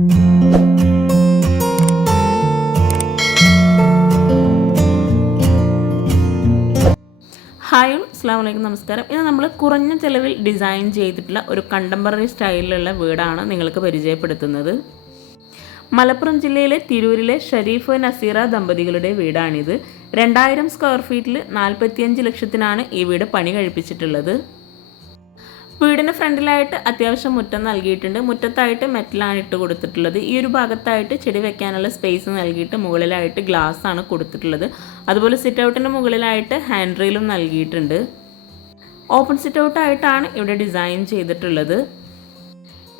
Hi അസ്സാം വലൈക്കും നമസ്കാരം. ഇന്ന് നമ്മൾ കുറഞ്ഞ ചിലവിൽ ഡിസൈൻ ചെയ്തിട്ടുള്ള ഒരു കണ്ടംപററി സ്റ്റൈലിലുള്ള വീടാണ് നിങ്ങൾക്ക് പരിചയപ്പെടുത്തുന്നത്. മലപ്പുറം ജില്ലയിലെ തിരൂരിലെ ഷരീഫ് നസീറ ദമ്പതികളുടെ വീടാണിത്. രണ്ടായിരം സ്ക്വയർ ഫീറ്റിൽ നാൽപ്പത്തിയഞ്ച് ലക്ഷത്തിനാണ് ഈ വീട് പണി കഴിപ്പിച്ചിട്ടുള്ളത്. വീടിന് ഫ്രണ്ടിലായിട്ട് അത്യാവശ്യം മുറ്റം നൽകിയിട്ടുണ്ട്. മുറ്റത്തായിട്ട് മെറ്റലാണ് ഇട്ട് കൊടുത്തിട്ടുള്ളത്. ഈ ഒരു ഭാഗത്തായിട്ട് ചെടി വെക്കാനുള്ള സ്പേസ് നൽകിയിട്ട് മുകളിലായിട്ട് ഗ്ലാസ് ആണ് കൊടുത്തിട്ടുള്ളത്. അതുപോലെ സിറ്റ് ഔട്ടിന്റെ മുകളിലായിട്ട് ഹാൻഡ് റെയിലും നൽകിയിട്ടുണ്ട്. ഓപ്പൺ സിറ്റ് ഔട്ടായിട്ടാണ് ഇവിടെ ഡിസൈൻ ചെയ്തിട്ടുള്ളത്.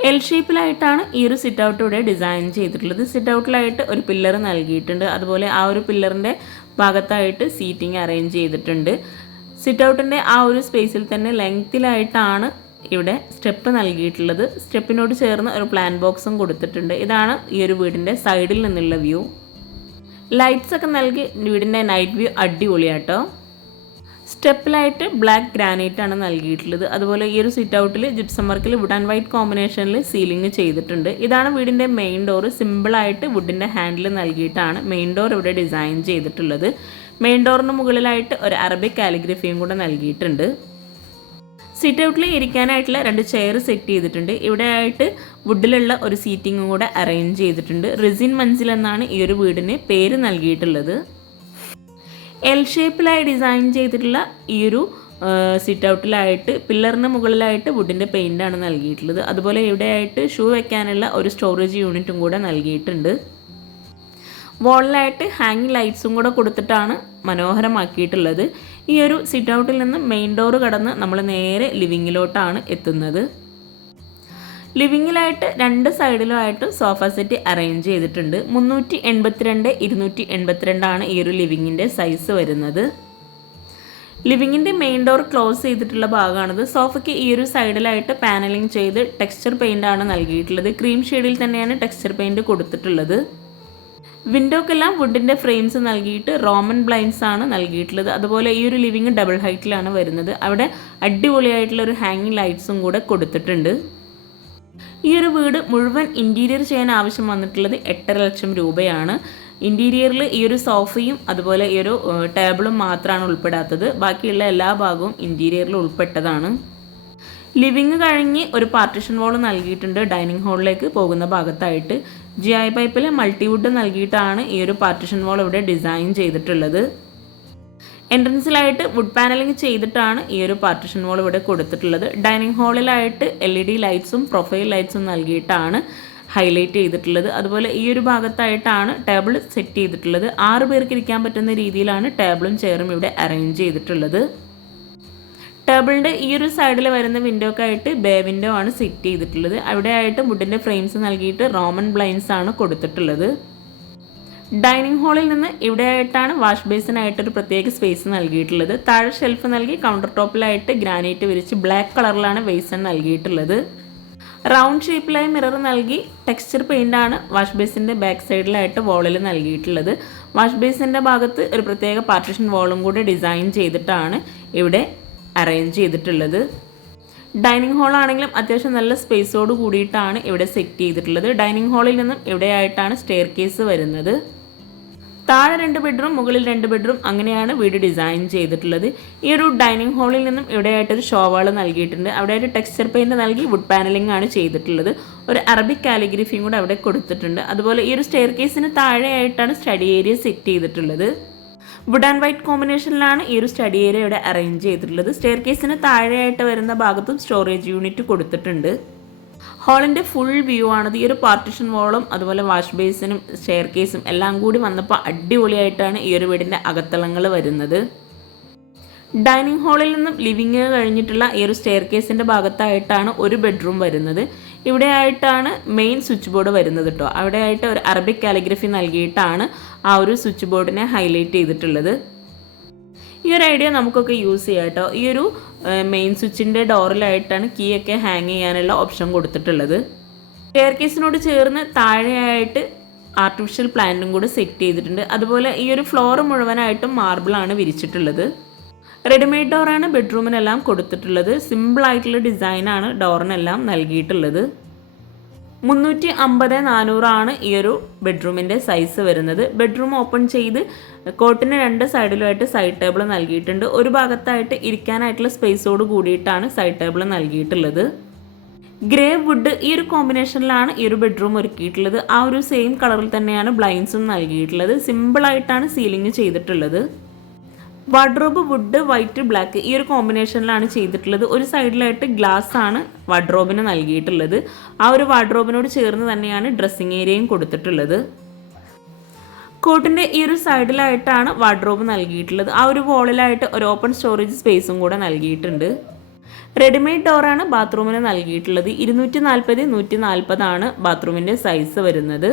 എൽ ഷേപ്പിലായിട്ടാണ് ഈ ഒരു സിറ്റ് ഔട്ട് ഇവിടെ ഡിസൈൻ ചെയ്തിട്ടുള്ളത്. സിറ്റ് ഔട്ടിലായിട്ട് ഒരു പില്ലർ നൽകിയിട്ടുണ്ട്. അതുപോലെ ആ ഒരു പില്ലറിന്റെ ഭാഗത്തായിട്ട് സീറ്റിംഗ് അറേഞ്ച് ചെയ്തിട്ടുണ്ട്. സിറ്റ് ഔട്ടിന്റെ ആ ഒരു സ്പേസിൽ തന്നെ ലെങ്ത്തിലായിട്ടാണ് ഇവിടെ സ്റ്റെപ്പ് നൽകിയിട്ടുള്ളത്. സ്റ്റെപ്പിനോട് ചേർന്ന് ഒരു പ്ലാൻ ബോക്സും കൊടുത്തിട്ടുണ്ട്. ഇതാണ് ഈ ഒരു വീടിന്റെ സൈഡിൽ നിന്നുള്ള വ്യൂ ലൈറ്റ്സ് ഒക്കെ നൽകി വീടിന്റെ നൈറ്റ് വ്യൂ അടിപൊളിയാട്ടോ. സ്റ്റെപ്പിലായിട്ട് ബ്ലാക്ക് ഗ്രാനൈറ്റ് ആണ് നൽകിയിട്ടുള്ളത്. അതുപോലെ ഈ ഒരു സിറ്റ് ഔട്ടിൽ ജിപ്സം വർക്കിൽ വുഡ് ആൻഡ് വൈറ്റ് കോമ്പിനേഷനിൽ സീലിംഗ് ചെയ്തിട്ടുണ്ട്. ഇതാണ് വീടിന്റെ മെയിൻ ഡോർ സിമ്പിളായിട്ട് വുഡിന്റെ ഹാൻഡിൽ നൽകിയിട്ടാണ് മെയിൻ ഡോർ ഇവിടെ ഡിസൈൻ ചെയ്തിട്ടുള്ളത്. മെയിൻ ഡോറിന് മുകളിലായിട്ട് ഒരു അറബിക് കാലിഗ്രഫിയും കൂടെ നൽകിയിട്ടുണ്ട്. സിറ്റ് ഔട്ടിൽ ഇരിക്കാനായിട്ടുള്ള രണ്ട് ചെയർ സെറ്റ് ചെയ്തിട്ടുണ്ട്. ഇവിടെ ആയിട്ട് വുഡിലുള്ള ഒരു സീറ്റിംഗും കൂടെ അറേഞ്ച് ചെയ്തിട്ടുണ്ട്. റിസിൻ മൻസിൽ എന്നാണ് ഈ ഒരു വീടിന് പേര് നൽകിയിട്ടുള്ളത്. എൽ ഷേപ്പിലായി ഡിസൈൻ ചെയ്തിട്ടുള്ള ഈ ഒരു സിറ്റ് ഔട്ടിലായിട്ട് പില്ലറിന് മുകളിലായിട്ട് വുഡിന്റെ പെയിന്റാണ് നൽകിയിട്ടുള്ളത്. അതുപോലെ ഇവിടെയായിട്ട് ഷൂ വെക്കാനുള്ള ഒരു സ്റ്റോറേജ് യൂണിറ്റും കൂടെ നൽകിയിട്ടുണ്ട്. വോളിലായിട്ട് ഹാങ്ങിങ് ലൈറ്റ്സും കൂടെ കൊടുത്തിട്ടാണ് മനോഹരമാക്കിയിട്ടുള്ളത്. ഈ ഒരു സിറ്റ് ഔട്ടിൽ നിന്ന് മെയിൻ ഡോറ് കടന്ന് നമ്മൾ നേരെ ലിവിങ്ങിലോട്ടാണ് എത്തുന്നത്. ലിവിങ്ങിലായിട്ട് രണ്ട് സൈഡിലുമായിട്ട് സോഫ സെറ്റ് അറേഞ്ച് ചെയ്തിട്ടുണ്ട്. മുന്നൂറ്റി എൺപത്തിരണ്ട് ഇരുന്നൂറ്റി എൺപത്തിരണ്ടാണ് ഈ ഒരു ലിവിങ്ങിന്റെ സൈസ് വരുന്നത്. ലിവിങ്ങിന്റെ മെയിൻ ഡോർ ക്ലോസ് ചെയ്തിട്ടുള്ള ഭാഗമാണിത്. സോഫയ്ക്ക് ഈ ഒരു സൈഡിലായിട്ട് പാനലിംഗ് ചെയ്ത് ടെക്സ്ചർ പെയിന്റാണ് നൽകിയിട്ടുള്ളത്. ക്രീം ഷെയ്ഡിൽ തന്നെയാണ് ടെക്സ്ചർ പെയിന്റ് കൊടുത്തിട്ടുള്ളത്. വിൻഡോക്കെല്ലാം വുഡിന്റെ ഫ്രെയിംസ് നൽകിയിട്ട് റോമൻ ബ്ലൈൻഡ്സ് ആണ് നൽകിയിട്ടുള്ളത്. അതുപോലെ ഈ ഒരു ലിവിങ് ഡബിൾ ഹൈറ്റിലാണ് വരുന്നത്. അവിടെ അടിപൊളിയായിട്ടുള്ള ഒരു ഹാങ്ങിങ് ലൈറ്റ്സും കൂടെ കൊടുത്തിട്ടുണ്ട്. ഈ ഒരു വീട് മുഴുവൻ ഇന്റീരിയർ ചെയ്യാൻ ആവശ്യം വന്നിട്ടുള്ളത് എട്ടര ലക്ഷം രൂപയാണ്. ഇന്റീരിയറിൽ ഈ ഒരു സോഫയും അതുപോലെ ഈ ഒരു ടേബിളും മാത്രമാണ് ഉൾപ്പെടാത്തത്. ബാക്കിയുള്ള എല്ലാ ഭാഗവും ഇന്റീരിയറിൽ ഉൾപ്പെട്ടതാണ്. ലിവിങ് കഴിഞ്ഞ് ഒരു പാർട്ടിഷൻ വാൾ നൽകിയിട്ടുണ്ട് ഡൈനിങ് ഹാളിലേക്ക് പോകുന്ന ഭാഗത്തായിട്ട്. ജി ഐ പൈപ്പിൽ മൾട്ടിവുഡ് നൽകിയിട്ടാണ് ഈ ഒരു പാർട്ടിഷൻ വാൾ ഇവിടെ ഡിസൈൻ ചെയ്തിട്ടുള്ളത്. എൻട്രൻസിലായിട്ട് വുഡ് പാനലിംഗ് ചെയ്തിട്ടാണ് ഈ ഒരു പാർട്ടിഷൻ വാൾ ഇവിടെ കൊടുത്തിട്ടുള്ളത്. ഡൈനിങ് ഹാളിലായിട്ട് എൽ ഇ ഡി ലൈറ്റ്സും പ്രൊഫൈൽ ലൈറ്റ്സും നൽകിയിട്ടാണ് ഹൈലൈറ്റ് ചെയ്തിട്ടുള്ളത്. അതുപോലെ ഈ ഒരു ഭാഗത്തായിട്ടാണ് ടേബിൾ സെറ്റ് ചെയ്തിട്ടുള്ളത്. ആറ് പേർക്ക് ഇരിക്കാൻ പറ്റുന്ന രീതിയിലാണ് ടേബിളും ചെയറും ഇവിടെ അറേഞ്ച് ചെയ്തിട്ടുള്ളത്. ടേബിളിന്റെ ഈ ഒരു സൈഡിൽ വരുന്ന വിൻഡോക്കായിട്ട് ബേ വിൻഡോ ആണ് സെറ്റ് ചെയ്തിട്ടുള്ളത്. അവിടെ ആയിട്ട് വുഡിന്റെ ഫ്രെയിംസ് നൽകിയിട്ട് റോമൻ ബ്ലൈൻസ് ആണ് കൊടുത്തിട്ടുള്ളത്. ഡൈനിങ് ഹാളിൽ നിന്ന് ഇവിടെ ആയിട്ടാണ് വാഷ് ബേസിനായിട്ടൊരു പ്രത്യേക സ്പേസ് നൽകിയിട്ടുള്ളത്. താഴെ ഷെൽഫ് നൽകി കൗണ്ടർ ടോപ്പിലായിട്ട് ഗ്രാനൈറ്റ് വിരിച്ച് ബ്ലാക്ക് കളറിലാണ് ബേസൺ നൽകിയിട്ടുള്ളത്. റൗണ്ട് ഷേപ്പിലായി മിറർ നൽകി ടെക്സ്ചർ പെയിന്റാണ് വാഷ് ബേസിന്റെ ബാക്ക് സൈഡിലായിട്ട് വോളിൽ നൽകിയിട്ടുള്ളത്. വാഷ് ബേസിന്റെ ഭാഗത്ത് ഒരു പ്രത്യേക പാർട്ടിഷൻ വോളും കൂടി ഡിസൈൻ ചെയ്തിട്ടാണ് ഇവിടെ അറേഞ്ച് ചെയ്തിട്ടുള്ളത്. ഡൈനിങ് ഹാൾ ആണെങ്കിലും അത്യാവശ്യം നല്ല സ്പേസോട് കൂടിയിട്ടാണ് ഇവിടെ സെറ്റ് ചെയ്തിട്ടുള്ളത്. ഡൈനിങ് ഹാളിൽ നിന്നും ഇവിടെയായിട്ടാണ് സ്റ്റെയർ കേസ് വരുന്നത്. താഴെ രണ്ട് ബെഡ്റൂം മുകളിൽ രണ്ട് ബെഡ്റൂം അങ്ങനെയാണ് വീട് ഡിസൈൻ ചെയ്തിട്ടുള്ളത്. ഈ ഒരു ഡൈനിങ് ഹാളിൽ നിന്നും ഇവിടെയായിട്ടൊരു ഷോവാൾ നൽകിയിട്ടുണ്ട്. അവിടെയായിട്ട് ടെക്സ്ചർ പെയിന്റ് നൽകി വുഡ് പാനലിംഗ് ആണ് ചെയ്തിട്ടുള്ളത്. ഒരു അറബിക് കാലിഗ്രഫിയും കൂടെ അവിടെ കൊടുത്തിട്ടുണ്ട്. അതുപോലെ ഈ ഒരു സ്റ്റെയർ കേസിന് താഴെയായിട്ടാണ് സ്റ്റഡി ഏരിയ സെറ്റ് ചെയ്തിട്ടുള്ളത്. വുഡ് ആൻഡ് വൈറ്റ് കോമ്പിനേഷനിലാണ് ഈ ഒരു സ്റ്റഡി ഏരിയ ഇവിടെ അറേഞ്ച് ചെയ്തിട്ടുള്ളത്. സ്റ്റെയർ കേസിന് താഴെയായിട്ട് വരുന്ന ഭാഗത്തും സ്റ്റോറേജ് യൂണിറ്റ് കൊടുത്തിട്ടുണ്ട്. ഹാളിന്റെ ഫുൾ വ്യൂ ആണ് ഈ ഒരു പാർട്ടിഷൻ വാളും അതുപോലെ വാഷ് ബേസിനും സ്റ്റെയർ കേസും എല്ലാം കൂടി വന്നപ്പോൾ അടിപൊളിയായിട്ടാണ് ഈ ഒരു വീടിന്റെ അകത്തളങ്ങൾ വരുന്നത്. ഡൈനിങ് ഹാളിൽ നിന്നും ലിവിങ് കഴിഞ്ഞിട്ടുള്ള ഈ ഒരു സ്റ്റെയർ കേസിന്റെ ഭാഗത്തായിട്ടാണ് ഒരു ബെഡ്റൂം വരുന്നത്. ഇവിടെ ആയിട്ടാണ് മെയിൻ സ്വിച്ച് ബോർഡ് വരുന്നത് കേട്ടോ അവിടെ ആയിട്ട് ഒരു അറബിക് കാലിഗ്രഫി നൽകിയിട്ടാണ് ആ ഒരു സ്വിച്ച് ബോർഡിനെ ഹൈലൈറ്റ് ചെയ്തിട്ടുള്ളത്. ഈ ഒരു ഐഡിയ നമുക്കൊക്കെ യൂസ് ചെയ്യാം കേട്ടോ. ഈ ഒരു മെയിൻ സ്വിച്ചിന്റെ ഡോറിലായിട്ടാണ് കീ ഒക്കെ ഹാങ് ചെയ്യാനുള്ള ഓപ്ഷൻ കൊടുത്തിട്ടുള്ളത്. സ്റ്റെയർ കേസിനോട് ചേർന്ന് താഴെയായിട്ട് ആർട്ടിഫിഷ്യൽ പ്ലാന്റും കൂടെ സെറ്റ് ചെയ്തിട്ടുണ്ട്. അതുപോലെ ഈ ഒരു ഫ്ലോർ മുഴുവനായിട്ടും മാർബിളാണ് വിരിച്ചിട്ടുള്ളത്. റെഡിമെയ്ഡ് ഡോറാണ് ബെഡ്റൂമിനെല്ലാം കൊടുത്തിട്ടുള്ളത്. സിമ്പിൾ ആയിട്ടുള്ള ഡിസൈനാണ് ഡോറിനെല്ലാം നൽകിയിട്ടുള്ളത്. മുന്നൂറ്റി അമ്പത് നാനൂറാണ് ഈ ഒരു ബെഡ്റൂമിന്റെ സൈസ് വരുന്നത്. ബെഡ്റൂം ഓപ്പൺ ചെയ്ത് കോട്ടിന് രണ്ട് സൈഡിലുമായിട്ട് സൈഡ് ടേബിൾ നൽകിയിട്ടുണ്ട്. ഒരു ഭാഗത്തായിട്ട് ഇരിക്കാനായിട്ടുള്ള സ്പേസോട് കൂടിയിട്ടാണ് സൈഡ് ടേബിൾ നൽകിയിട്ടുള്ളത്. ഗ്രേ വുഡ് ഈ ഒരു കോമ്പിനേഷനിലാണ് ഈ ഒരു ബെഡ്റൂം ഒരുക്കിയിട്ടുള്ളത്. ആ ഒരു സെയിം കളറിൽ തന്നെയാണ് ബ്ലൈൻസും നൽകിയിട്ടുള്ളത്. സിമ്പിളായിട്ടാണ് സീലിംഗ് ചെയ്തിട്ടുള്ളത്. വാർഡ്രോബ് വുഡ് വൈറ്റ് ബ്ലാക്ക് ഈ ഒരു കോമ്പിനേഷനിലാണ് ചെയ്തിട്ടുള്ളത്. ഒരു സൈഡിലായിട്ട് ഗ്ലാസ് ആണ് വാർഡ്രോബിന് നൽകിയിട്ടുള്ളത്. ആ ഒരു വാർഡ്രോബിനോട് ചേർന്ന് തന്നെയാണ് ഡ്രസ്സിങ് ഏരിയയും കൊടുത്തിട്ടുള്ളത്. കോട്ടിന്റെ ഈ ഒരു സൈഡിലായിട്ടാണ് വാർഡ്രോബ് നൽകിയിട്ടുള്ളത്. ആ ഒരു വോളിലായിട്ട് ഒരു ഓപ്പൺ സ്റ്റോറേജ് സ്പേസും കൂടെ നൽകിയിട്ടുണ്ട്. റെഡിമെയ്ഡ് ഡോറാണ് ബാത്റൂമിന് നൽകിയിട്ടുള്ളത്. ഇരുന്നൂറ്റി നാൽപ്പത് നൂറ്റി നാൽപ്പതാണ് ബാത്റൂമിന്റെ സൈസ് വരുന്നത്.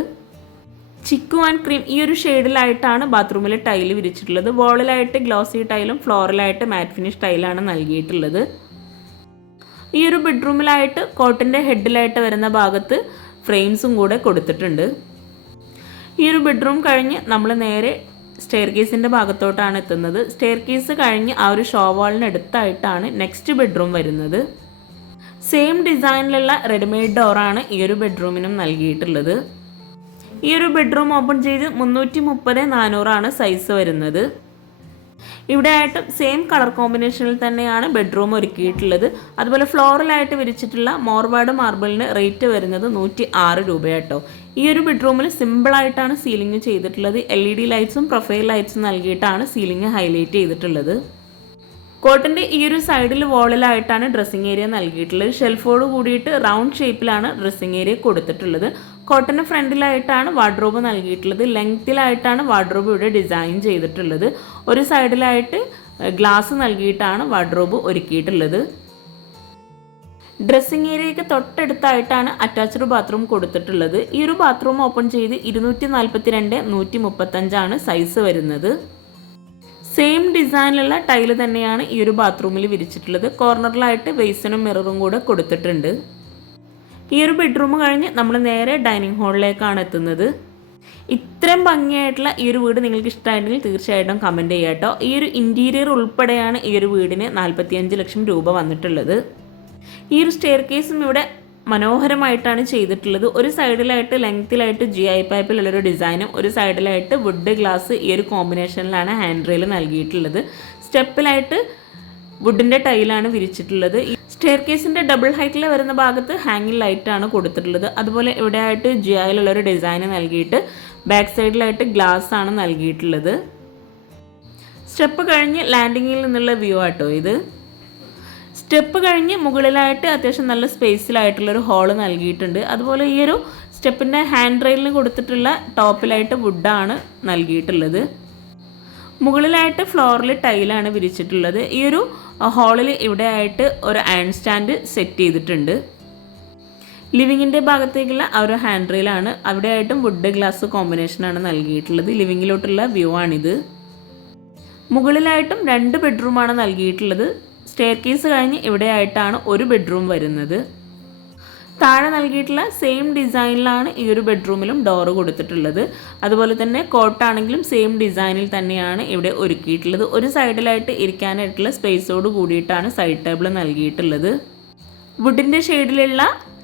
ചിക്കു ആൻഡ് ക്രീം ഈ ഒരു ഷെയ്ഡിലായിട്ടാണ് ബാത്റൂമിൽ ടൈൽ വിരിച്ചിട്ടുള്ളത്. വോളിലായിട്ട് ഗ്ലോസി ടൈലും ഫ്ലോറിലായിട്ട് മാറ്റ് ഫിനിഷ് ടൈലാണ് നൽകിയിട്ടുള്ളത്. ഈ ഒരു ബെഡ്റൂമിലായിട്ട് കോട്ടിന്റെ ഹെഡിലായിട്ട് വരുന്ന ഭാഗത്ത് ഫ്രെയിംസും കൂടെ കൊടുത്തിട്ടുണ്ട്. ഈ ഒരു ബെഡ്റൂം കഴിഞ്ഞ് നമ്മൾ നേരെ സ്റ്റെയർ കേസിന്റെ ഭാഗത്തോട്ടാണ് എത്തുന്നത്. സ്റ്റെയർ കേസ് കഴിഞ്ഞ് ആ ഒരു ഷോ വാളിനടുത്തായിട്ടാണ് നെക്സ്റ്റ് ബെഡ്റൂം വരുന്നത്. സെയിം ഡിസൈനിലുള്ള റെഡിമെയ്ഡ് ഡോറാണ് ഈ ഒരു ബെഡ്റൂമിനും നൽകിയിട്ടുള്ളത്. ഈ ഒരു ബെഡ്റൂം ഓപ്പൺ ചെയ്ത് മുന്നൂറ്റി മുപ്പത് നാനൂറാണ് സൈസ് വരുന്നത്. ഇവിടെ ആയിട്ട് സെയിം കളർ കോമ്പിനേഷനിൽ തന്നെയാണ് ബെഡ്റൂം ഒരുക്കിയിട്ടുള്ളത്. അതുപോലെ ഫ്ലോറലായിട്ട് വിരിച്ചിട്ടുള്ള മോർവാഡ് മാർബിളിന് റേറ്റ് വരുന്നത് നൂറ്റി ആറ് രൂപയാട്ടോ. ഈ ഒരു ബെഡ്റൂമിൽ സിമ്പിളായിട്ടാണ് സീലിംഗ് ചെയ്തിട്ടുള്ളത്. എൽ ഇ ഡി ലൈറ്റ്സും പ്രൊഫൈൽ ലൈറ്റ്സും നൽകിയിട്ടാണ് സീലിംഗ് ഹൈലൈറ്റ് ചെയ്തിട്ടുള്ളത്. കോട്ടന്റെ ഈ ഒരു സൈഡിൽ വോളിലായിട്ടാണ് ഡ്രസ്സിങ് ഏരിയ നൽകിയിട്ടുള്ളത്. ഷെൽഫോട് കൂടിയിട്ട് റൗണ്ട് ഷേപ്പിലാണ് ഡ്രസ്സിങ് ഏരിയ കൊടുത്തിട്ടുള്ളത്. കോട്ടന്റെ ഫ്രണ്ടിലായിട്ടാണ് വാർഡ്രോബ് നൽകിയിട്ടുള്ളത്. ലെങ്ത്തിലായിട്ടാണ് വാർഡ്രോബ് ഇവിടെ ഡിസൈൻ ചെയ്തിട്ടുള്ളത്. ഒരു സൈഡിലായിട്ട് ഗ്ലാസ് നൽകിയിട്ടാണ് വാർഡ്രോബ് ഒരുക്കിയിട്ടുള്ളത്. ഡ്രസ്സിംഗ് ഏരിയയ്ക്ക് തൊട്ടടുത്തായിട്ടാണ് അറ്റാച്ച്ഡ് ബാത്റൂം കൊടുത്തിട്ടുള്ളത്. ഈ ഒരു ബാത്റൂം ഓപ്പൺ ചെയ്ത് ഇരുന്നൂറ്റി നാൽപ്പത്തി രണ്ട് നൂറ്റി മുപ്പത്തഞ്ചാണ് സൈസ് വരുന്നത്. സെയിം ഡിസൈനിലുള്ള ടൈൽ തന്നെയാണ് ഈ ഒരു ബാത്റൂമിൽ വിരിച്ചിട്ടുള്ളത്. കോർണറിലായിട്ട് ബേസിനും മിററും കൂടെ കൊടുത്തിട്ടുണ്ട്. ഈ ഒരു ബെഡ്റൂം കഴിഞ്ഞ് നമ്മൾ നേരെ ഡൈനിങ് ഹാളിലേക്കാണ് എത്തുന്നത്. ഇത്രയും ഭംഗിയായിട്ടുള്ള ഈ ഒരു വീട് നിങ്ങൾക്ക് ഇഷ്ടമായിട്ടുണ്ടെങ്കിൽ തീർച്ചയായിട്ടും കമന്റ് ചെയ്യുക കേട്ടോ. ഈ ഒരു ഇന്റീരിയർ ഉൾപ്പെടെയാണ് ഈ ഒരു വീടിന് നാൽപ്പത്തിയഞ്ച് ലക്ഷം രൂപ വന്നിട്ടുള്ളത്. ഈ ഒരു സ്റ്റെയർ കേസും ഇവിടെ മനോഹരമായിട്ടാണ് ചെയ്തിട്ടുള്ളത്. ഒരു സൈഡിലായിട്ട് ലെങ്ത്തിലായിട്ട് ജി ഐ പൈപ്പിലുള്ളൊരു ഡിസൈനും ഒരു സൈഡിലായിട്ട് വുഡ് ഗ്ലാസ് ഈ ഒരു കോമ്പിനേഷനിലാണ് ഹാൻഡ് റെയിൽ നൽകിയിട്ടുള്ളത്. സ്റ്റെപ്പിലായിട്ട് വുഡിന്റെ ടൈലാണ് വിരിച്ചിട്ടുള്ളത്. സ്റ്റെയർ കേസിന്റെ ഡബിൾ ഹൈറ്റിൽ വരുന്ന ഭാഗത്ത് ഹാങ്ങിങ് ലൈറ്റാണ് കൊടുത്തിട്ടുള്ളത്. അതുപോലെ ഇവിടെയായിട്ട് ആയിട്ട് ഒരു ഡിസൈൻ നൽകിയിട്ട് ബാക്ക് സൈഡിലായിട്ട് ഗ്ലാസ് ആണ് നൽകിയിട്ടുള്ളത്. സ്റ്റെപ്പ് കഴിഞ്ഞ് ലാൻഡിങ്ങിൽ നിന്നുള്ള വ്യൂ ആട്ടോ ഇത്. സ്റ്റെപ്പ് കഴിഞ്ഞ് മുകളിലായിട്ട് അത്യാവശ്യം നല്ല സ്പേസിലായിട്ടുള്ളൊരു ഹോൾ നൽകിയിട്ടുണ്ട്. അതുപോലെ ഈ ഒരു സ്റ്റെപ്പിന്റെ ഹാൻഡ് റെയിലിന് കൊടുത്തിട്ടുള്ള ടോപ്പിലായിട്ട് വുഡാണ് നൽകിയിട്ടുള്ളത്. മുകളിലായിട്ട് ഫ്ലോറിൽ ടൈലാണ് വിരിച്ചിട്ടുള്ളത്. ഈ ഒരു ഹാളിൽ ഇവിടെ ആയിട്ട് ഒരു അയൺ സ്റ്റാൻഡ് സെറ്റ് ചെയ്തിട്ടുണ്ട്. ലിവിങ്ങിന്റെ ഭാഗത്തേക്കുള്ള ആ ഒരു ഹാൻഡ് റെയിലാണ് അവിടെ ആയിട്ടും വുഡ് ഗ്ലാസ് കോമ്പിനേഷനാണ് നൽകിയിട്ടുള്ളത്. ലിവിങ്ങിലോട്ടുള്ള വ്യൂ ആണിത്. മുകളിലായിട്ടും രണ്ട് ബെഡ്റൂമാണ് നൽകിയിട്ടുള്ളത്. സ്റ്റെയർ കേസ് കഴിഞ്ഞ് ഇവിടെയായിട്ടാണ് ഒരു ബെഡ്റൂം വരുന്നത്. താഴെ നൽകിയിട്ടുള്ള സെയിം ഡിസൈനിലാണ് ഈ ഒരു ബെഡ്റൂമിലും ഡോറ് കൊടുത്തിട്ടുള്ളത്. അതുപോലെ തന്നെ കോട്ടാണെങ്കിലും സെയിം ഡിസൈനിൽ തന്നെയാണ് ഇവിടെ ഒരുക്കിയിട്ടുള്ളത്. ഒരു സൈഡിലായിട്ട് ഇരിക്കാനായിട്ടുള്ള സ്പേസോട് കൂടിയിട്ടാണ് സൈഡ് ടേബിൾ നൽകിയിട്ടുള്ളത്. വുഡിന്റെ ഷെയ്ഡിലുള്ള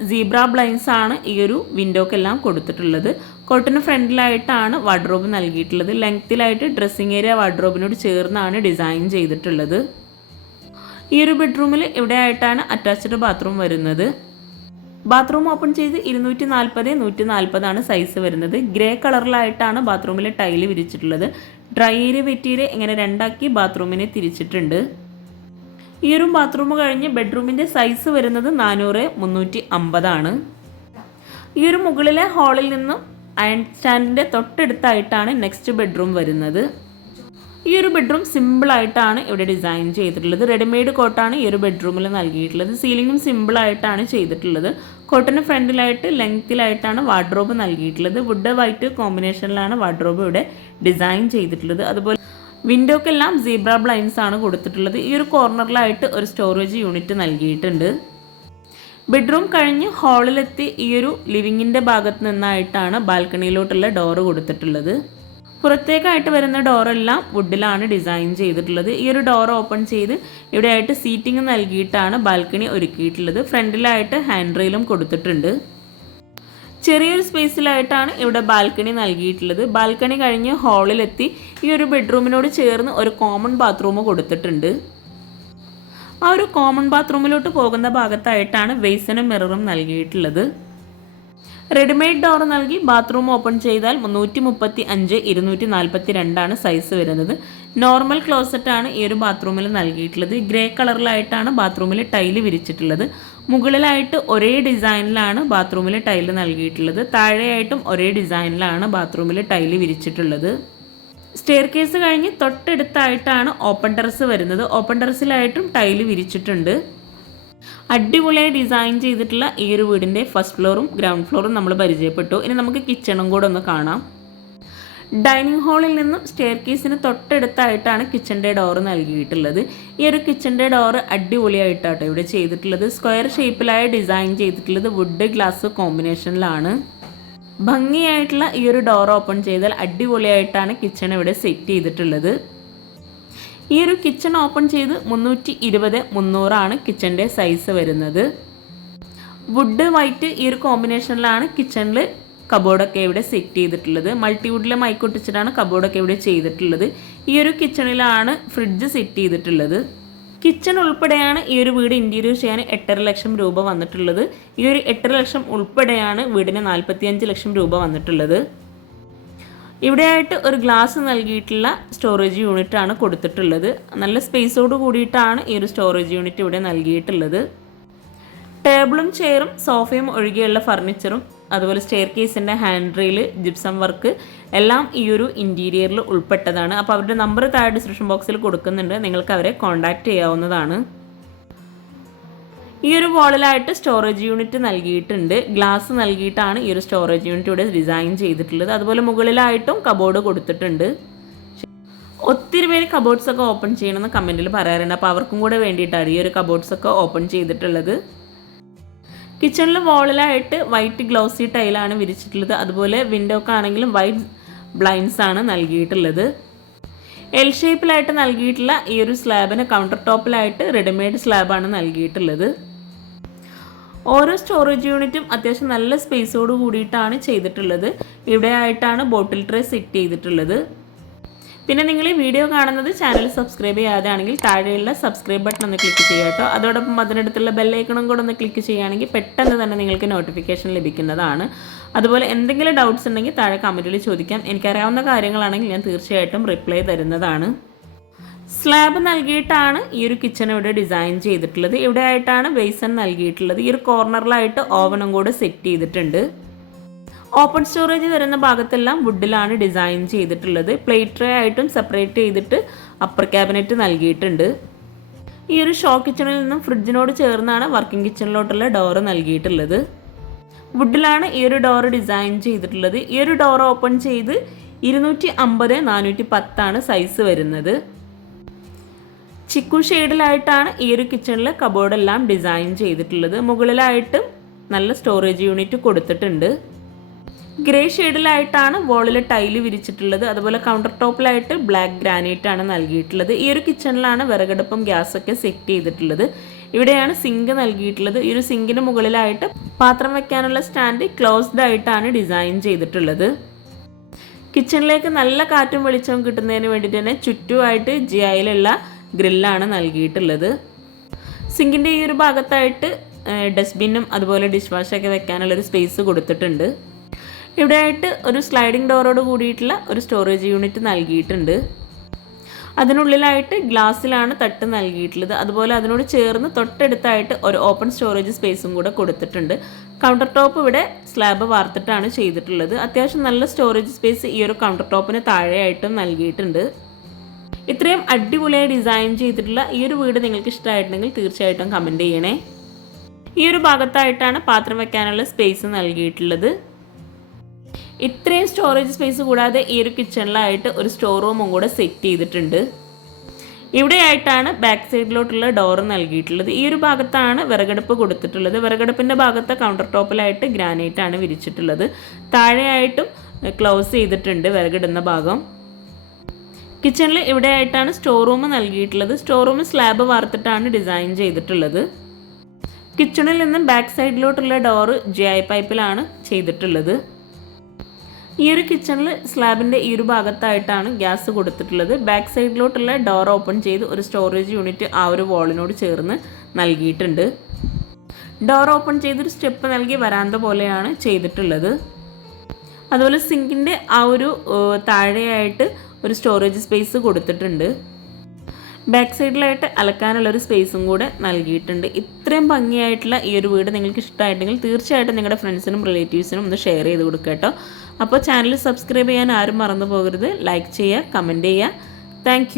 സീബ്ര ബ്ലൈൻസ് ആണ് ഈ ഒരു വിൻഡോക്കെല്ലാം കൊടുത്തിട്ടുള്ളത്. കോട്ടിന് ഫ്രണ്ടിലായിട്ടാണ് വാർഡ്രോബ് നൽകിയിട്ടുള്ളത്. ലെങ്ത്തിലായിട്ട് ഡ്രസ്സിങ് ഏരിയ വാർഡ്രോബിനോട് ചേർന്നാണ് ഡിസൈൻ ചെയ്തിട്ടുള്ളത്. ഈ ഒരു ബെഡ്റൂമിൽ ഇവിടെ ആയിട്ടാണ് അറ്റാച്ച്ഡ് ബാത്റൂം വരുന്നത്. ബാത്റൂം ഓപ്പൺ ചെയ്ത് ഇരുന്നൂറ്റി നാൽപ്പത് നൂറ്റി നാൽപ്പതാണ് സൈസ് വരുന്നത് ഗ്രേ കളറിലായിട്ടാണ് ബാത്റൂമിലെ ടൈൽ വിരിച്ചിട്ടുള്ളത്. ഡ്രൈ ഏരിയ വെറ്റീര് ഇങ്ങനെ രണ്ടാക്കി ബാത്റൂമിനെ തിരിച്ചിട്ടുണ്ട്. ഈ ഒരു ബാത്റൂം കഴിഞ്ഞ് ബെഡ്റൂമിന്റെ സൈസ് വരുന്നത് നാനൂറ് മുന്നൂറ്റി അമ്പതാണ് ഈ ഒരു മുകളിലെ ഹാളിൽ നിന്നും അയൺ സ്റ്റാൻഡിന്റെ തൊട്ടടുത്തായിട്ടാണ് നെക്സ്റ്റ് ബെഡ്റൂം വരുന്നത്. ഈ ഒരു ബെഡ്റൂം സിമ്പിളായിട്ടാണ് ഇവിടെ ഡിസൈൻ ചെയ്തിട്ടുള്ളത്. റെഡിമെയ്ഡ് കോട്ടാണ് ഈ ഒരു ബെഡ്റൂമിൽ നൽകിയിട്ടുള്ളത്. സീലിങ്ങും സിമ്പിളായിട്ടാണ് ചെയ്തിട്ടുള്ളത്. കോട്ടിന് ഫ്രണ്ടിലായിട്ട് ലെങ്ത്തിലായിട്ടാണ് വാർഡ്രോബ് നൽകിയിട്ടുള്ളത്. വുഡ് വൈറ്റ് കോമ്പിനേഷനിലാണ് വാർഡ്രോബ് ഇവിടെ ഡിസൈൻ ചെയ്തിട്ടുള്ളത്. അതുപോലെ വിൻഡോക്കെല്ലാം സീബ്ര ബ്ലൈൻസ് ആണ് കൊടുത്തിട്ടുള്ളത്. ഈ ഒരു കോർണറിലായിട്ട് ഒരു സ്റ്റോറേജ് യൂണിറ്റ് നൽകിയിട്ടുണ്ട്. ബെഡ്റൂം കഴിഞ്ഞ് ഹാളിലെത്തി ഈ ഒരു ലിവിങ്ങിന്റെ ഭാഗത്ത് നിന്നായിട്ടാണ് ബാൽക്കണിയിലോട്ടുള്ള ഡോറ് കൊടുത്തിട്ടുള്ളത്. പുറത്തേക്കായിട്ട് വരുന്ന ഡോറെല്ലാം വുഡിലാണ് ഡിസൈൻ ചെയ്തിട്ടുള്ളത്. ഈ ഒരു ഡോർ ഓപ്പൺ ചെയ്ത് ഇവിടെ ആയിട്ട് സീറ്റിംഗ് നൽകിയിട്ടാണ് ബാൽക്കണി ഒരുക്കിയിട്ടുള്ളത്. ഫ്രണ്ടിലായിട്ട് ഹാൻഡ് റെയിലും കൊടുത്തിട്ടുണ്ട്. ചെറിയൊരു സ്പേസിലായിട്ടാണ് ഇവിടെ ബാൽക്കണി നൽകിയിട്ടുള്ളത്. ബാൽക്കണി കഴിഞ്ഞ് ഹാളിലെത്തി ഈ ഒരു ബെഡ്റൂമിനോട് ചേർന്ന് ഒരു കോമൺ ബാത്റൂം കൊടുത്തിട്ടുണ്ട്. ആ ഒരു കോമൺ ബാത്റൂമിലോട്ട് പോകുന്ന ഭാഗത്തായിട്ടാണ് വെയ്സനും മിററും നൽകിയിട്ടുള്ളത്. റെഡിമെയ്ഡ് ഡോർ നൽകി ബാത്റൂം ഓപ്പൺ ചെയ്താൽ മുന്നൂറ്റി മുപ്പത്തി അഞ്ച് ഇരുന്നൂറ്റി നാൽപ്പത്തി രണ്ടാണ് സൈസ് വരുന്നത്. നോർമൽ ക്ലോസറ്റാണ് ഈ ഒരു ബാത്റൂമിൽ നൽകിയിട്ടുള്ളത്. ഗ്രേ കളറിലായിട്ടാണ് ബാത്റൂമിൽ ടൈൽ വിരിച്ചിട്ടുള്ളത്. മുകളിലായിട്ട് ഒരേ ഡിസൈനിലാണ് ബാത്റൂമിൽ ടൈൽ നൽകിയിട്ടുള്ളത്. താഴെയായിട്ടും ഒരേ ഡിസൈനിലാണ് ബാത്റൂമിൽ ടൈൽ വിരിച്ചിട്ടുള്ളത്. സ്റ്റെയർ കേസ് കഴിഞ്ഞ് തൊട്ടടുത്തായിട്ടാണ് ഓപ്പൺ ടെറസ് വരുന്നത്. ഓപ്പൺ ടെറസിലായിട്ടും ടൈൽ വിരിച്ചിട്ടുണ്ട്. അടിപൊളിയായി ഡിസൈൻ ചെയ്തിട്ടുള്ള ഈ ഒരു വീടിന്റെ ഫസ്റ്റ് ഫ്ലോറും ഗ്രൗണ്ട് ഫ്ലോറും നമ്മൾ പരിചയപ്പെട്ടു. ഇനി നമുക്ക് കിച്ചണും കൂടെ ഒന്ന് കാണാം. ഡൈനിങ് ഹാളിൽ നിന്നും സ്റ്റെയർ കേസിന് തൊട്ടടുത്തായിട്ടാണ് കിച്ചന്റെ ഡോർ നൽകിയിട്ടുള്ളത്. ഈ ഒരു കിച്ചന്റെ ഡോർ അടിപൊളിയായിട്ടാട്ടോ ഇവിടെ ചെയ്തിട്ടുള്ളത്. സ്ക്വയർ ഷേപ്പിലായ ഡിസൈൻ ചെയ്തിട്ടുള്ളത് വുഡ് ഗ്ലാസ് കോമ്പിനേഷനിലാണ് ഭംഗിയായിട്ടുള്ള ഈ ഒരു ഡോർ ഓപ്പൺ ചെയ്താൽ അടിപൊളിയായിട്ടാണ് കിച്ചൺ ഇവിടെ സെറ്റ് ചെയ്തിട്ടുള്ളത്. ഈ ഒരു കിച്ചൺ ഓപ്പൺ ചെയ്ത് മുന്നൂറ്റി ഇരുപത് മുന്നൂറാണ് കിച്ചന്റെ സൈസ് വരുന്നത്. വുഡ് വൈറ്റ് ഈ ഒരു കോമ്പിനേഷനിലാണ് കിച്ചണിൽ കബോർഡൊക്കെ ഇവിടെ സെറ്റ് ചെയ്തിട്ടുള്ളത്. മൾട്ടി വുഡിലെ മൈക്കൊട്ടിച്ചിട്ടാണ് കബോർഡൊക്കെ ഇവിടെ ചെയ്തിട്ടുള്ളത്. ഈ ഒരു കിച്ചണിലാണ് ഫ്രിഡ്ജ് സെറ്റ് ചെയ്തിട്ടുള്ളത്. കിച്ചൺ ഉൾപ്പെടെയാണ് ഈ ഒരു വീട് ഇന്റീരിയർ ചെയ്യാൻ എട്ടര ലക്ഷം രൂപ വന്നിട്ടുള്ളത്. ഈ ഒരു എട്ടര ലക്ഷം ഉൾപ്പെടെയാണ് വീടിന് നാൽപ്പത്തിയഞ്ച് ലക്ഷം രൂപ വന്നിട്ടുള്ളത്. ഇവിടെയായിട്ട് ഒരു ഗ്ലാസ് നൽകിയിട്ടുള്ള സ്റ്റോറേജ് യൂണിറ്റ് ആണ് കൊടുത്തിട്ടുള്ളത്. നല്ല സ്പേസോട് കൂടിയിട്ടാണ് ഈ ഒരു സ്റ്റോറേജ് യൂണിറ്റ് ഇവിടെ നൽകിയിട്ടുള്ളത്. ടേബിളും ചെയറും സോഫയും ഒഴികെയുള്ള ഫർണിച്ചറും അതുപോലെ സ്റ്റെയർ കേസിന്റെ ഹാൻഡ് റെയിൽ ജിപ്സം വർക്ക് എല്ലാം ഈ ഒരു ഇന്റീരിയറിൽ ഉൾപ്പെട്ടതാണ്. അപ്പോൾ അവരുടെ നമ്പർ താഴെ ഡിസ്ക്രിപ്ഷൻ ബോക്സിൽ കൊടുക്കുന്നുണ്ട്. നിങ്ങൾക്ക് അവരെ കോൺടാക്റ്റ് ചെയ്യാവുന്നതാണ്. ഈ ഒരു വാളിലായിട്ട് സ്റ്റോറേജ് യൂണിറ്റ് നൽകിയിട്ടുണ്ട്. ഗ്ലാസ് നൽകിയിട്ടാണ് ഈ ഒരു സ്റ്റോറേജ് യൂണിറ്റ് ഇവിടെ ഡിസൈൻ ചെയ്തിട്ടുള്ളത്. അതുപോലെ മുകളിലായിട്ടും കബോർഡ് കൊടുത്തിട്ടുണ്ട്. ഒത്തിരി പേര് കബോർഡ്സ് ഒക്കെ ഓപ്പൺ ചെയ്യണമെന്ന് കമന്റിൽ പറയാറുണ്ട്. അപ്പോൾ അവർക്കും കൂടെ വേണ്ടിയിട്ടാണ് ഈ ഒരു കബോർഡ്സ് ഒക്കെ ഓപ്പൺ ചെയ്തിട്ടുള്ളത്. കിച്ചണിൽ വോളിലായിട്ട് വൈറ്റ് ഗ്ലൗസി ടൈലാണ് വിരിച്ചിട്ടുള്ളത്. അതുപോലെ വിൻഡോക്ക് ആണെങ്കിലും വൈറ്റ് ബ്ലൈൻഡ്സ് ആണ് നൽകിയിട്ടുള്ളത്. എൽ ഷേപ്പിലായിട്ട് നൽകിയിട്ടുള്ള ഈ ഒരു സ്ലാബിന് കൗണ്ടർ ടോപ്പിലായിട്ട് റെഡിമെയ്ഡ് സ്ലാബാണ് നൽകിയിട്ടുള്ളത്. ഓരോ സ്റ്റോറേജ് യൂണിറ്റും അത്യാവശ്യം നല്ല സ്പേസോട് കൂടിയിട്ടാണ് ചെയ്തിട്ടുള്ളത്. ഇവിടെ ആയിട്ടാണ് ബോട്ടിൽ ട്രേ സെറ്റ് ചെയ്തിട്ടുള്ളത്. പിന്നെ നിങ്ങൾ ഈ വീഡിയോ കാണുന്നത് ചാനൽ സബ്സ്ക്രൈബ് ചെയ്യാതെയാണെങ്കിൽ താഴെയുള്ള സബ്സ്ക്രൈബ് ബട്ടൺ ഒന്ന് ക്ലിക്ക് ചെയ്യുക കേട്ടോ. അതോടൊപ്പം അതിനടുത്തുള്ള ബെല്ലൈക്കണും കൂടെ ഒന്ന് ക്ലിക്ക് ചെയ്യുകയാണെങ്കിൽ പെട്ടെന്ന് തന്നെ നിങ്ങൾക്ക് നോട്ടിഫിക്കേഷൻ ലഭിക്കുന്നതാണ്. അതുപോലെ എന്തെങ്കിലും ഡൗട്ട്സ് ഉണ്ടെങ്കിൽ താഴെ കമന്റിൽ ചോദിക്കാം. എനിക്കറിയാവുന്ന കാര്യങ്ങളാണെങ്കിൽ ഞാൻ തീർച്ചയായിട്ടും റിപ്ലൈ തരുന്നതാണ്. സ്ലാബ് നൽകിയിട്ടാണ് ഈ ഒരു കിച്ചൺ ഇവിടെ ഡിസൈൻ ചെയ്തിട്ടുള്ളത്. ഇവിടെ ആയിട്ടാണ് ബേസൺ നൽകിയിട്ടുള്ളത്. ഈ ഒരു കോർണറിലായിട്ട് ഓവനും കൂടെ സെറ്റ് ചെയ്തിട്ടുണ്ട്. ഓപ്പൺ സ്റ്റോറേജ് വരുന്ന ഭാഗത്തെല്ലാം വുഡിലാണ് ഡിസൈൻ ചെയ്തിട്ടുള്ളത്. പ്ലേറ്റ് ട്രേ ആയിട്ടും സെപ്പറേറ്റ് ചെയ്തിട്ട് അപ്പർ ക്യാബിനറ്റ് നൽകിയിട്ടുണ്ട്. ഈ ഒരു ഷോ കിച്ചണിൽ നിന്നും ഫ്രിഡ്ജിനോട് ചേർന്നാണ് വർക്കിംഗ് കിച്ചണിലോട്ടുള്ള ഡോറ് നൽകിയിട്ടുള്ളത്. വുഡിലാണ് ഈ ഒരു ഡോറ് ഡിസൈൻ ചെയ്തിട്ടുള്ളത്. ഈ ഒരു ഡോർ ഓപ്പൺ ചെയ്ത് ഇരുന്നൂറ്റി അമ്പത് നാനൂറ്റി പത്താണ് സൈസ് വരുന്നത്. ചിക്കു ഷെയ്ഡിലായിട്ടാണ് ഈ ഒരു കിച്ചണിൽ കബോർഡെല്ലാം ഡിസൈൻ ചെയ്തിട്ടുള്ളത്. മുകളിലായിട്ടും നല്ല സ്റ്റോറേജ് യൂണിറ്റ് കൊടുത്തിട്ടുണ്ട്. ഗ്രേ ഷെയ്ഡിലായിട്ടാണ് വോളിൽ ടൈൽ വിരിച്ചിട്ടുള്ളത്. അതുപോലെ കൗണ്ടർ ടോപ്പിലായിട്ട് ബ്ലാക്ക് ഗ്രാനൈറ്റ് ആണ് നൽകിയിട്ടുള്ളത്. ഈ ഒരു കിച്ചണിലാണ് വിറകടുപ്പും ഗ്യാസൊക്കെ സെറ്റ് ചെയ്തിട്ടുള്ളത്. ഇവിടെയാണ് സിങ്ക് നൽകിയിട്ടുള്ളത്. ഈ ഒരു സിങ്കിന് മുകളിലായിട്ട് പാത്രം വെക്കാനുള്ള സ്റ്റാൻഡ് ക്ലോസ്ഡ് ആയിട്ടാണ് ഡിസൈൻ ചെയ്തിട്ടുള്ളത്. കിച്ചണിലേക്ക് നല്ല കാറ്റും വെളിച്ചവും കിട്ടുന്നതിന് വേണ്ടിയിട്ട് തന്നെ ചുറ്റുമായിട്ട് ജിഐയിലുള്ള ഗ്രില്ലാണ് നൽകിയിട്ടുള്ളത്. സിങ്കിന്റെ ഈ ഒരു ഭാഗത്തായിട്ട് ഡസ്റ്റ്ബിന്നും അതുപോലെ ഡിഷ് വാഷൊക്കെ വെക്കാനുള്ളൊരു സ്പേസ് കൊടുത്തിട്ടുണ്ട്. ഇവിടെയായിട്ട് ഒരു സ്ലൈഡിംഗ് ഡോറോട് കൂടിയിട്ടുള്ള ഒരു സ്റ്റോറേജ് യൂണിറ്റ് നൽകിയിട്ടുണ്ട്. അതിനുള്ളിലായിട്ട് ഗ്ലാസ്സിലാണ് തട്ട് നൽകിയിട്ടുള്ളത്. അതുപോലെ അതിനോട് ചേർന്ന് തൊട്ടടുത്തായിട്ട് ഒരു ഓപ്പൺ സ്റ്റോറേജ് സ്പേസും കൂടെ കൊടുത്തിട്ടുണ്ട്. കൗണ്ടർ ടോപ്പ് ഇവിടെ സ്ലാബ് വാർത്തിട്ടാണ് ചെയ്തിട്ടുള്ളത്. അത്യാവശ്യം നല്ല സ്റ്റോറേജ് സ്പേസ് ഈ ഒരു കൗണ്ടർ ടോപ്പിന് താഴെയായിട്ടും നൽകിയിട്ടുണ്ട്. ഇത്രയും അടിപൊളിയായി ഡിസൈൻ ചെയ്തിട്ടുള്ള ഈ ഒരു വീട് നിങ്ങൾക്ക് ഇഷ്ടമായിട്ടുണ്ടെങ്കിൽ തീർച്ചയായിട്ടും കമന്റ് ചെയ്യണേ. ഈ ഒരു ഭാഗത്തായിട്ടാണ് പാത്രം വെക്കാനുള്ള സ്പേസ് നൽകിയിട്ടുള്ളത്. ഇത്രയും സ്റ്റോറേജ് സ്പേസ് കൂടാതെ ഈ ഒരു കിച്ചണിലായിട്ട് ഒരു സ്റ്റോർ റൂമും കൂടെ സെറ്റ് ചെയ്തിട്ടുണ്ട്. ഇവിടെയായിട്ടാണ് ബാക്ക് സൈഡിലോട്ടുള്ള ഡോർ നൽകിയിട്ടുള്ളത്. ഈ ഒരു ഭാഗത്താണ് വിറകടുപ്പ് കൊടുത്തിട്ടുള്ളത്. വിറകടുപ്പിന്റെ ഭാഗത്ത് കൗണ്ടർ ടോപ്പിലായിട്ട് ഗ്രാനൈറ്റാണ് വിരിച്ചിട്ടുള്ളത്. താഴെയായിട്ടും ക്ലോസ് ചെയ്തിട്ടുണ്ട് വിറകിടുന്ന ഭാഗം. കിച്ചണിൽ ഇവിടെ ആയിട്ടാണ് സ്റ്റോർ റൂം നൽകിയിട്ടുള്ളത്. സ്റ്റോർ റൂം സ്ലാബ് വാർത്തിട്ടാണ് ഡിസൈൻ ചെയ്തിട്ടുള്ളത്. കിച്ചണിൽ നിന്ന് ബാക്ക് സൈഡിലോട്ടുള്ള ഡോറ് ജി ഐ പൈപ്പിലാണ് ചെയ്തിട്ടുള്ളത്. ഈ ഒരു കിച്ചണിൽ സ്ലാബിന്റെ ഈ ഒരു ഭാഗത്തായിട്ടാണ് ഗ്യാസ് കൊടുത്തിട്ടുള്ളത്. ബാക്ക് സൈഡിലോട്ടുള്ള ഡോർ ഓപ്പൺ ചെയ്ത് ഒരു സ്റ്റോറേജ് യൂണിറ്റ് ആ ഒരു വാളിനോട് ചേർന്ന് നൽകിയിട്ടുണ്ട്. ഡോർ ഓപ്പൺ ചെയ്തൊരു സ്റ്റെപ്പ് നൽകി വരാന്ത പോലെയാണ് ചെയ്തിട്ടുള്ളത്. അതുപോലെ സിങ്കിന്റെ ആ ഒരു താഴെയായിട്ട് ഒരു സ്റ്റോറേജ് സ്പേസ് കൊടുത്തിട്ടുണ്ട്. ബാക്ക് സൈഡിലായിട്ട് അലക്കാനുള്ളൊരു സ്പേസും കൂടെ നൽകിയിട്ടുണ്ട്. ഇത്രയും ഭംഗിയായിട്ടുള്ള ഈ ഒരു വീട് നിങ്ങൾക്ക് ഇഷ്ടമായിട്ടെങ്കിൽ തീർച്ചയായിട്ടും നിങ്ങളുടെ ഫ്രണ്ട്സിനും റിലേറ്റീവ്സിനും ഒന്ന് ഷെയർ ചെയ്ത് കൊടുക്കുക കേട്ടോ. അപ്പോൾ ചാനൽ സബ്സ്ക്രൈബ് ചെയ്യാൻ ആരും മറന്നു പോകരുത്. ലൈക്ക് ചെയ്യുക കമന്റ് ചെയ്യുക. താങ്ക്